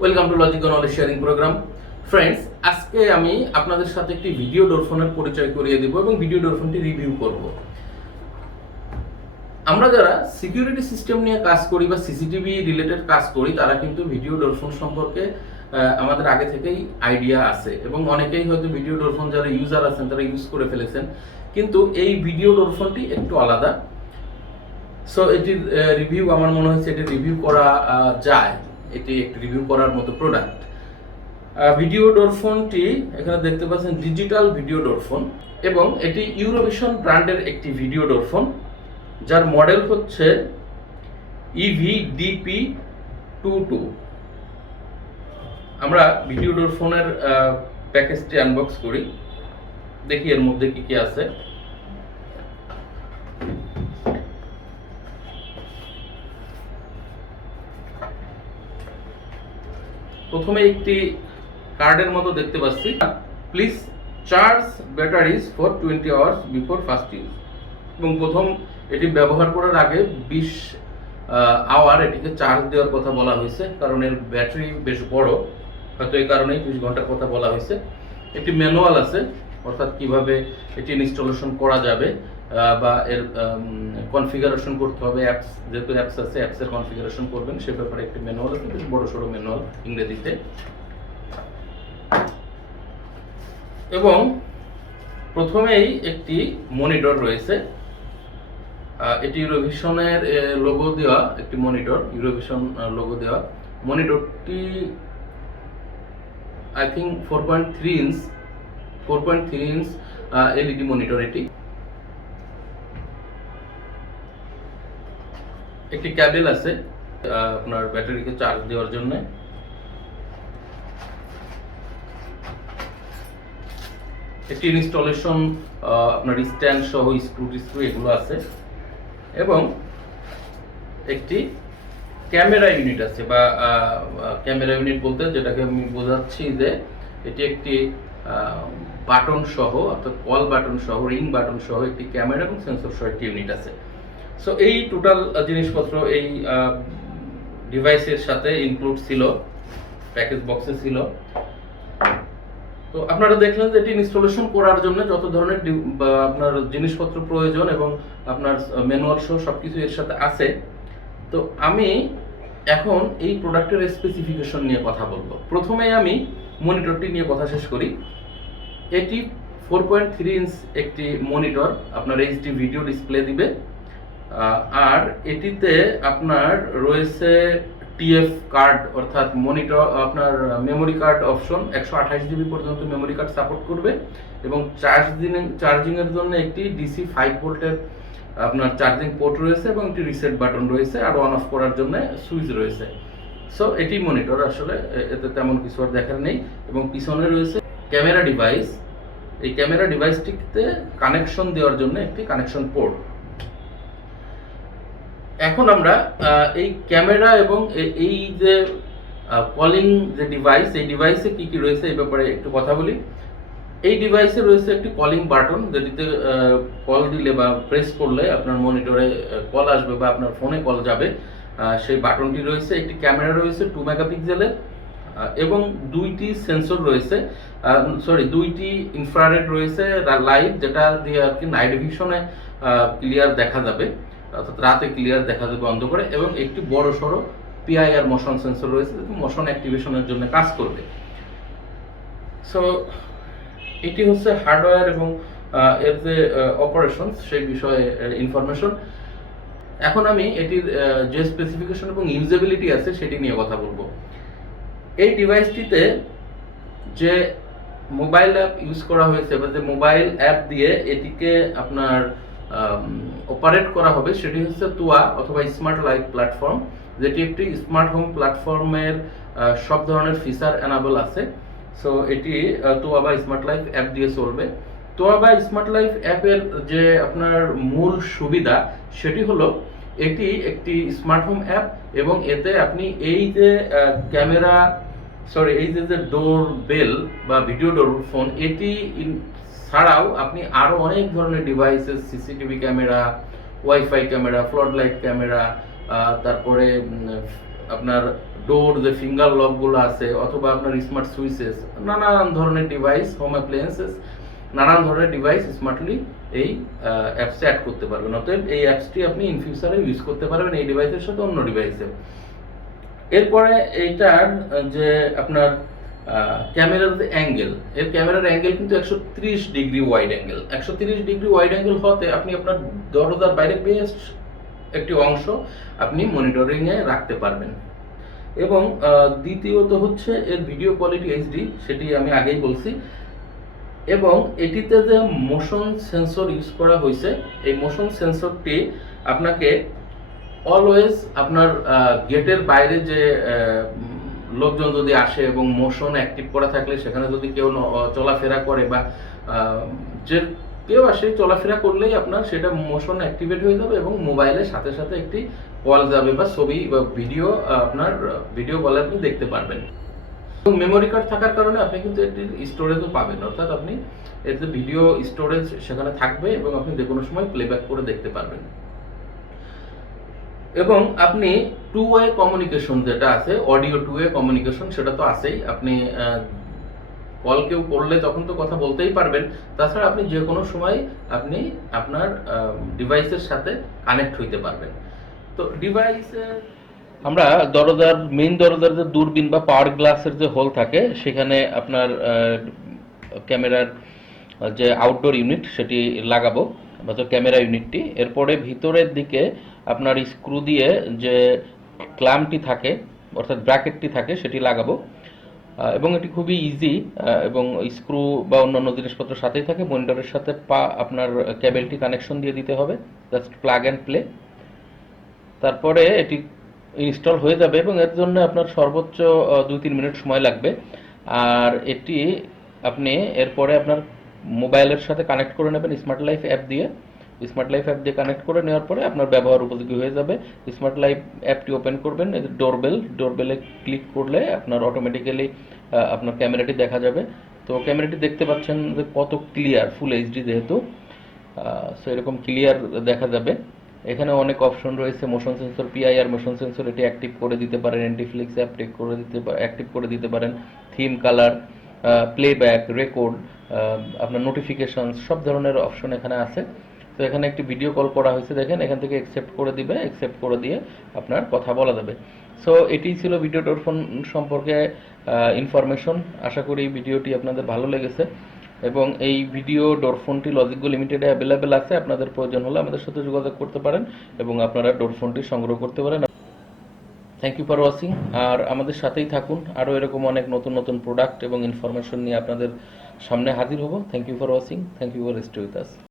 Welcome to LogicGo knowledge sharing program. Friends, আজকে আমি আপনাদের সাথে একটি ভিডিও ডোরফোনের পরিচয় করিয়ে দেব এবং ভিডিও ডোরফোনটি রিভিউ করব। আমরা যারা সিকিউরিটি সিস্টেম নিয়ে কাজ করি বা সিসিটিভি রিলেটেড কাজ করি, তারা কিন্তু ভিডিও ডোরফোন সম্পর্কে আমাদের আগে থেকেই আইডিয়া আছে এবং অনেকেই হয়তো ভিডিও ডোরফোন যারা ইউজার আছেন তারা ইউজ করে ফেলেছেন, কিন্তু এই ভিডিও ডোরফোনটি একটু আলাদা। সো এটির রিভিউ আমার মনে হয়েছে এটি রিভিউ করা যায়, এটি একটি রিভিউ করার মতো প্রোডাক্ট। ভিডিও ডোরফোনটি এখানে দেখতে পাচ্ছেন ডিজিটাল ভিডিও ডোরফোন এবং এটি ইউরোভিশন ব্র্যান্ডের একটি ভিডিও ডোরফোন, যার মডেল হচ্ছে EV-DP22। আমরা ভিডিও ডোরফোনের প্যাকেজটি আনবক্স করি, দেখি এর মধ্যে কি কি আছে। প্রথমে একটি কার্ডের মতো দেখতে পাচ্ছি, please charge batteries for 20 hours before first use. এবং প্রথম এটি ব্যবহার করার আগে 20 আওয়ার এটিকে চার্জ দেওয়ার কথা বলা হয়েছে, কারণ এর ব্যাটারি বেশ বড়, হয়তো এই কারণেই 20 ঘন্টার কথা বলা হয়েছে। একটি ম্যানুয়াল আছে, অর্থাৎ কিভাবে এটি ইনস্টলেশন করা যাবে বা এর কনফিগারেশন করতে হবে। অ্যাপস, যেহেতু অ্যাপস আছে, অ্যাপসের কনফিগারেশন করবেন সে ব্যাপারে একটি ম্যানুয়াল আছে, বেশ বড় সড়ো ম্যানুয়াল ইংরেজিতে। এবং প্রথমেই একটি মনিটর রয়েছে, এটি ইউরোভিশনের লোগো দেওয়া একটি মনিটর, ইউরোভিশন লোগো দেওয়া মনিটরটি I think 4.3 inch LED monitor. এটি একটি ক্যাবেল আছে আপনার ব্যাটারিকে চার্জ দেওয়ার জন্য। একটি ইনস্টলেশন আপনার স্ট্যান্ড সহ স্ক্রু এগুলো আছে এবং একটি ক্যামেরা ইউনিট আছে, বা ক্যামেরা ইউনিট বলতে যেটাকে আমি বোঝাচ্ছি যে এটি একটি বাটন সহ, অর্থাৎ কল বাটন সহ, রিং বাটন সহ একটি ক্যামেরা এবং সেন্সর সহ একটি ইউনিট আছে। সো এই টোটাল জিনিসপত্র এই ডিভাইসের সাথে ইনক্লুড ছিল, প্যাকেজ বক্সে ছিল। তো আপনারা দেখলেন যে এটি ইনস্টলেশন করার জন্য যত ধরনের আপনার জিনিসপত্র প্রয়োজন এবং আপনার ম্যানুয়াল সহ সবকিছু এর সাথে আছে। তো আমি এখন এই প্রোডাক্টের স্পেসিফিকেশন নিয়ে কথা বলবো। প্রথমে আমি মনিটরটি নিয়ে কথা শেষ করি। এটি 4.3 ইঞ্চ একটি মনিটর, আপনার এইচডি ভিডিও ডিসপ্লে দিবে। আর এটিতে আপনার রয়েছে টিএফ কার্ড, অর্থাৎ মনিটর আপনার মেমোরি কার্ড অপশন, 128 জিবি পর্যন্ত মেমোরি কার্ড সাপোর্ট করবে এবং চার্জিংয়ের জন্য একটি ডিসি 5 ভোল্টের আপনার চার্জিং পোর্ট রয়েছে এবং একটি রিসেট বাটন রয়েছে, আর অন অফ করার জন্য সুইচ রয়েছে। সো এটি মনিটর, আসলে এতে তেমন কিছু আর দেখার নেই। এবং পিছনে রয়েছে ক্যামেরা ডিভাইস, এই ক্যামেরা ডিভাইসটিতে কানেকশন দেওয়ার জন্য একটি কানেকশন পোর্ট। এখন আমরা এই ক্যামেরা এবং এই যে কলিং যে ডিভাইস, এই ডিভাইসে কি কি রয়েছে এই ব্যাপারে একটু কথা বলি। এই ডিভাইসে রয়েছে একটি কলিং বাটন, যেটিতে কল দিলে বা প্রেস করলে আপনার মনিটরে কল আসবে বা আপনার ফোনে কল যাবে, সেই বাটনটি রয়েছে। একটি ক্যামেরা রয়েছে 2 মেগাপিক্সেলের এবং দুইটি সেন্সর রয়েছে, দুইটি ইনফ্রারেড রয়েছে লাইট, যেটা দিয়ে আর কি নাইট ভিশনে ক্লিয়ার দেখা যাবে, অর্থাৎ রাতে ক্লিয়ার দেখা যাবে অন্ধকারে। এবং একটি বড় সড়ো পিআইআর মোশন সেন্সর রয়েছে, যেটি মোশন অ্যাক্টিভেশনের জন্য কাজ করবে। সো এটি হচ্ছে হার্ডওয়্যার এবং এর যে অপারেশন সেই বিষয়ে ইনফরমেশন। এখন আমি এটির যে স্পেসিফিকেশন এবং ইউজেবিলিটি আছে সেটি নিয়ে কথা বলবো। এই ডিভাইসটিতে যে মোবাইল অ্যাপ ইউজ করা হয়েছে বা যে মোবাইল অ্যাপ দিয়ে এটিকে আপনার অপারেট করা হবে সেটি হচ্ছে তুয়া অথবা SmartLife প্ল্যাটফর্ম, যেটি একটি স্মার্ট হোম প্ল্যাটফর্মের সব ধরনের ফিচার এনাবল আছে। সো এটি তুয়া বা SmartLife অ্যাপ দিয়ে চলবে। তুয়া বা SmartLife অ্যাপের যে আপনার মূল সুবিধা সেটি হলো এটি একটি স্মার্ট হোম অ্যাপ এবং এতে আপনি এই যে ক্যামেরা এই যে ডোর বেল বা ভিডিও ডোর ফোন, এটি ছাড়াও আপনি আরও অনেক ধরনের devices, CCTV camera, wifi camera, flood light camera, তারপরে আপনার ডোর যে ফিঙ্গার লকগুলো আছে, অথবা আপনার স্মার্ট সুইচেস, নানান ধরনের ডিভাইস, হোম অ্যাপ্লায়েন্সেস, নানান ধরনের ডিভাইস স্মার্টলি এই অ্যাপসে অ্যাড করতে পারবেন। অতএব এই অ্যাপসটি আপনি ইন ফিউচারে ইউজ করতে পারবেন এই ডিভাইসের সাথে অন্য ডিভাইসে। এরপরে এইটার যে আপনার ক্যামেরার যে অ্যাঙ্গেল, এর ক্যামেরার অ্যাঙ্গেল কিন্তু 130 degree wide angle. 130 degree wide angle হতে আপনি আপনার দরজার বাইরে বেস্ট একটি অংশ আপনি মনিটরিংয়ে রাখতে পারবেন। এবং দ্বিতীয়ত হচ্ছে এর ভিডিও কোয়ালিটি এইচডি, সেটি আমি আগেই বলছি। এবং এটিতে যে মোশন সেন্সর ইউজ করা হয়েছে, এই মোশন সেন্সরটি আপনাকে অলওয়েজ আপনার গেটের বাইরে যে লোকজন যদি আসে এবং মোশন অ্যাক্টিভ করা থাকলে, সেখানে যদি কেউ চলাফেরা করে বা যে কেউ আসে চলাফেরা করলেই আপনার সেটা মোশন অ্যাক্টিভেট হয়ে যাবে এবং মোবাইলের সাথে সাথে একটি কল যাবে বা ছবি বা ভিডিও, আপনার ভিডিও কলে আপনি দেখতে পারবেন। এবং মেমোরি কার্ড থাকার কারণে আপনি কিন্তু এটির স্টোরেজও পাবেন, অর্থাৎ আপনি এর যে ভিডিও স্টোরেজ সেখানে থাকবে এবং আপনি যে কোনো সময় প্লেব্যাক করে দেখতে পারবেন। এবং আপনি টু ওয়ে কমিউনিকেশন যেটা আছে, অডিও টু ওয়ে কমিউনিকেশন, সেটা তো আছেই। আপনি কল কেউ করলে তখন তো কথা বলতেই পারবেন, তাছাড়া আপনি যে কোনো সময় আপনি আপনার ডিভাইসের সাথে কানেক্ট হইতে পারবেন। তো ডিভাইসের আমরা মেইন দরজার যে দূরবীন বা পাওয়ার গ্লাসের যে হোল থাকে, সেখানে আপনার ক্যামেরার যে আউটডোর ইউনিট সেটি লাগাবো, অর্থাৎ ক্যামেরা ইউনিটটি। এরপরে ভিতরের দিকে আপনার স্ক্রু দিয়ে যে ক্ল্যাম্পটি থাকে, অর্থাৎ ব্র্যাকেটটি থাকে, সেটি লাগাবো। এবং এটি খুবই ইজি, এবং স্ক্রু বা অন্যান্য জিনিসপত্র সাথেই থাকে। মনিটরের সাথে আপনার কেবলটি কানেকশন দিয়ে দিতে হবে, জাস্ট প্লাগ অ্যান্ড প্লে। তারপরে এটি ইনস্টল হয়ে যাবে এবং এর জন্য আপনার সর্বোচ্চ 2-3 মিনিট সময় লাগবে। আর এটি আপনি এরপরে আপনার মোবাইলের সাথে কানেক্ট করে নেবেন স্মার্ট লাইফ অ্যাপ দিয়ে। স্মার্ট লাইফ অ্যাপ দিয়ে কানেক্ট করে নেওয়ার পরে আপনার ব্যবহার উপযোগী হয়ে যাবে। স্মার্ট লাইফ অ্যাপটি ওপেন করবেন, ডোরবেলে ক্লিক করলে আপনার অটোমেটিক্যালি আপনার ক্যামেরাটি দেখা যাবে। তো ক্যামেরাটি দেখতে পাচ্ছেন যে কত ক্লিয়ার, ফুল এইচডি যেহেতু, সো এরকম ক্লিয়ার দেখা যাবে। এখানে অনেক অপশন রয়েছে, motion sensor, PIR motion sensor, এটি অ্যাক্টিভ করে দিতে পারেন, অ্যান্টিফ্লিক্স অ্যাক্টিভ করে দিতে পারেন, থিম কালার, প্লেব্যাক, রেকর্ড, আপনার নোটিফিকেশনস, সব ধরনের অপশন এখানে আছে। তো এখানে একটি ভিডিও কল করা হয়েছে, দেখেন এখান থেকে অ্যাকসেপ্ট করে দিবে, অ্যাকসেপ্ট করে দিয়ে আপনার কথা বলা যাবে। সো এটি ছিল ভিডিও ডোরফোন সম্পর্কে ইনফরমেশন। আশা করি ভিডিওটি আপনাদের ভালো লেগেছে এবং এই ভিডিও ডোরফোনটি LogicGo লিমিটেডে অ্যাভেলেবেল আছে। আপনাদের প্রয়োজন হলে আমাদের সাথে যোগাযোগ করতে পারেন এবং আপনারা ডোরফোনটি সংগ্রহ করতে পারেন। থ্যাংক ইউ ফর ওয়াচিং, আর আমাদের সাথেই থাকুন। আরও এরকম অনেক নতুন নতুন প্রোডাক্ট এবং ইনফরমেশন নিয়ে আপনাদের সামনে হাজির হব। Thank you for watching, thank you for stay with us.